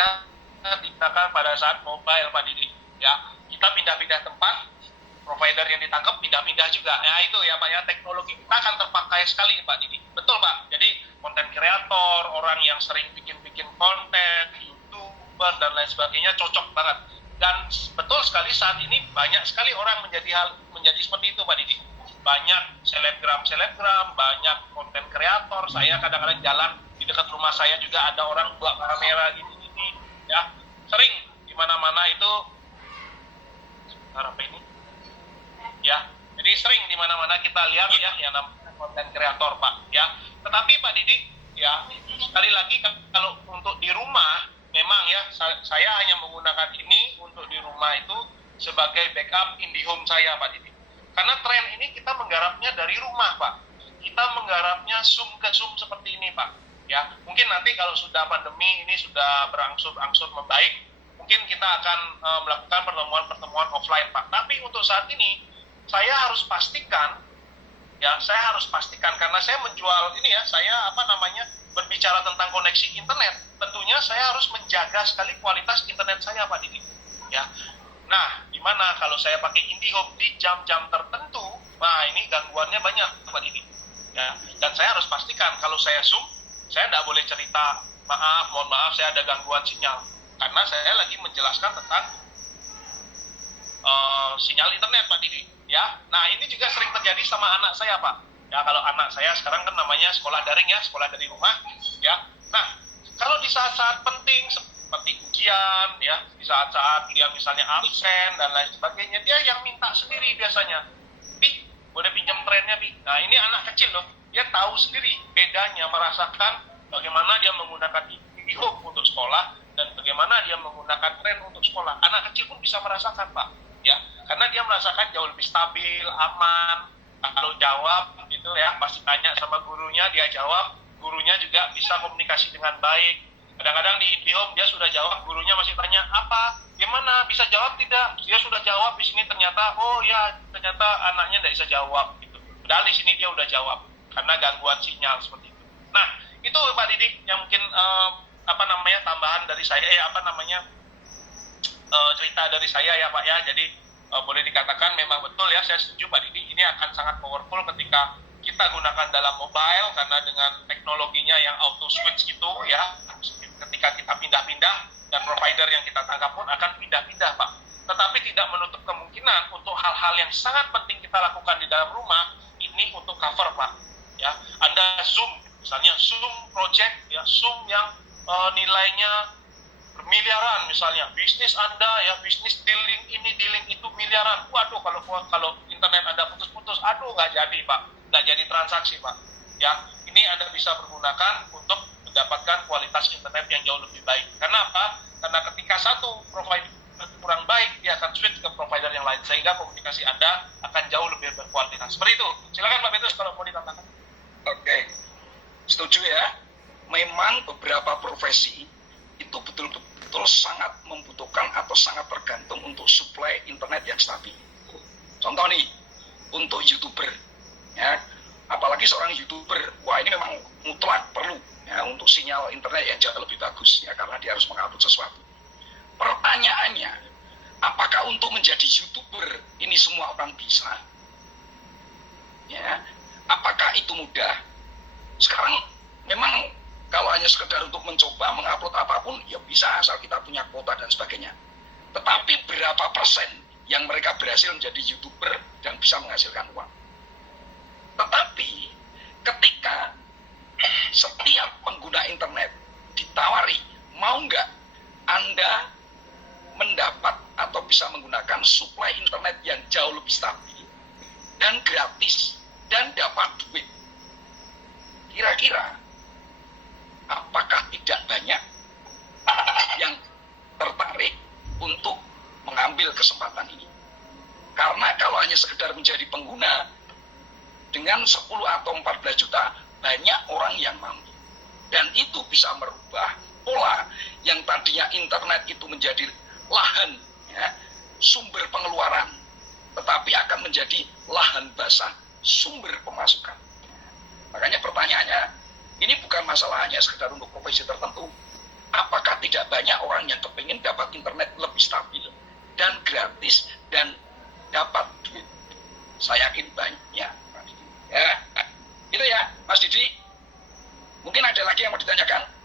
ketika digunakan pada saat mobile Pak Didi. Ya, kita pindah-pindah tempat, provider yang ditangkap pindah-pindah juga. Ya itu ya Pak ya, teknologi kita akan terpakai sekali Pak Didi. Betul Pak. Jadi konten kreator, orang yang sering bikin-bikin konten, YouTuber dan lain sebagainya cocok banget. Dan betul sekali saat ini banyak sekali orang menjadi seperti itu Pak Didi. Banyak selebgram, banyak konten kreator. Saya kadang-kadang jalan di dekat rumah saya juga ada orang buat kamera gini-gini ya. Sering di mana-mana itu apa ini? Ya. Jadi sering di mana-mana kita lihat ya yang namanya konten kreator Pak ya. Tetapi Pak Didi ya, sekali lagi kalau untuk di rumah memang ya saya hanya menggunakan ini untuk di rumah itu sebagai backup IndiHome saya Pak Didi. Karena tren ini kita menggarapnya dari rumah Pak. Kita menggarapnya Zoom ke Zoom seperti ini Pak. Ya, mungkin nanti kalau sudah pandemi ini sudah berangsur-angsur membaik, mungkin kita akan melakukan pertemuan offline Pak. Tapi untuk saat ini saya harus pastikan karena saya menjual ini ya, saya berbicara tentang koneksi internet. Tentunya saya harus menjaga sekali kualitas internet saya Pak Didi. Ya. Nah, gimana kalau saya pakai IndiHome di jam-jam tertentu? Nah, ini gangguannya banyak Pak Didi. Ya, dan saya harus pastikan kalau saya Zoom, saya tidak boleh cerita, mohon maaf saya ada gangguan sinyal. Karena saya lagi menjelaskan tentang sinyal internet Pak Didi. Ya, nah ini juga sering terjadi sama anak saya Pak. Ya, kalau anak saya sekarang kan namanya sekolah daring ya, sekolah dari rumah. Ya, nah kalau di saat-saat penting seperti ujian, ya, di saat-saat dia misalnya absen dan lain sebagainya, dia yang minta sendiri biasanya. Pi, boleh pinjam trennya Pi. Nah ini anak kecil loh, dia tahu sendiri bedanya, merasakan bagaimana dia menggunakan IndiHome untuk sekolah dan bagaimana dia menggunakan tren untuk sekolah. Anak kecil pun bisa merasakan Pak, ya, karena dia merasakan jauh lebih stabil, aman. Kalau jawab itu ya pasti tanya sama gurunya, dia jawab, gurunya juga bisa komunikasi dengan baik. Kadang-kadang di IndiHome dia sudah jawab, gurunya masih tanya apa, gimana bisa jawab tidak? Dia sudah jawab di sini ternyata, oh ya ternyata anaknya tidak bisa jawab gitu. Padahal di sini dia udah jawab karena gangguan sinyal seperti itu. Nah itu Pak Didi yang mungkin tambahan dari saya cerita dari saya ya Pak ya. Jadi boleh dikatakan memang betul ya, saya setuju Pak Didi, ini akan sangat powerful ketika kita gunakan dalam mobile karena dengan teknologinya yang auto switch gitu ya, ketika kita pindah-pindah dan provider yang kita tangkap pun akan pindah-pindah Pak. Tetapi tidak menutup kemungkinan untuk hal-hal yang sangat penting kita lakukan di dalam rumah ini untuk cover Pak. Ya, Anda Zoom, misalnya Zoom project ya, Zoom yang nilainya miliaran misalnya, bisnis Anda ya, bisnis dealing ini dealing itu miliaran. Waduh, kalau internet Anda putus-putus, aduh nggak jadi Pak, nggak jadi transaksi Pak. Ya, ini Anda bisa pergunakan untuk mendapatkan kualitas internet yang jauh lebih baik. Karena apa? Karena ketika satu provider kurang baik, dia akan switch ke provider yang lain sehingga komunikasi Anda akan jauh lebih berkualitas. Seperti itu. Silakan Pak Petrus kalau mau ditambahkan. Oke, setuju ya. Memang beberapa profesi itu betul-betul sangat membutuhkan atau sangat tergantung untuk suplai internet yang stabil. Contoh nih, untuk YouTuber, ya, apalagi seorang YouTuber, wah ini memang mutlak perlu ya untuk sinyal internet yang jauh lebih bagus ya, karena dia harus mengupload sesuatu. Pertanyaannya, apakah untuk menjadi YouTuber ini semua orang bisa? Ya, apakah itu mudah? Sekarang memang kalau hanya sekedar untuk mencoba mengupload apapun, ya bisa asal kita punya kuota dan sebagainya. Tetapi berapa persen yang mereka berhasil menjadi YouTuber dan bisa menghasilkan uang? Tetapi ketika setiap pengguna internet ditawari, mau nggak Anda mendapat atau bisa menggunakan suplai internet yang jauh lebih stabil dan gratis dan dapat duit? Kira-kira apakah tidak banyak yang tertarik untuk mengambil kesempatan ini? Karena kalau hanya sekedar menjadi pengguna dengan 10 atau 14 juta, banyak orang yang mampu. Dan itu bisa merubah pola yang tadinya internet itu menjadi lahan ya, sumber pengeluaran, tetapi akan menjadi lahan basah sumber pemasukan. Makanya pertanyaannya, ini bukan masalah hanya sekedar untuk profesi tertentu, apakah tidak banyak orang yang kepingin dapat internet lebih stabil dan gratis dan dapat duit? Saya yakin banyak. Ya, itu ya, Mas Didi. Mungkin ada lagi yang mau ditanyakan?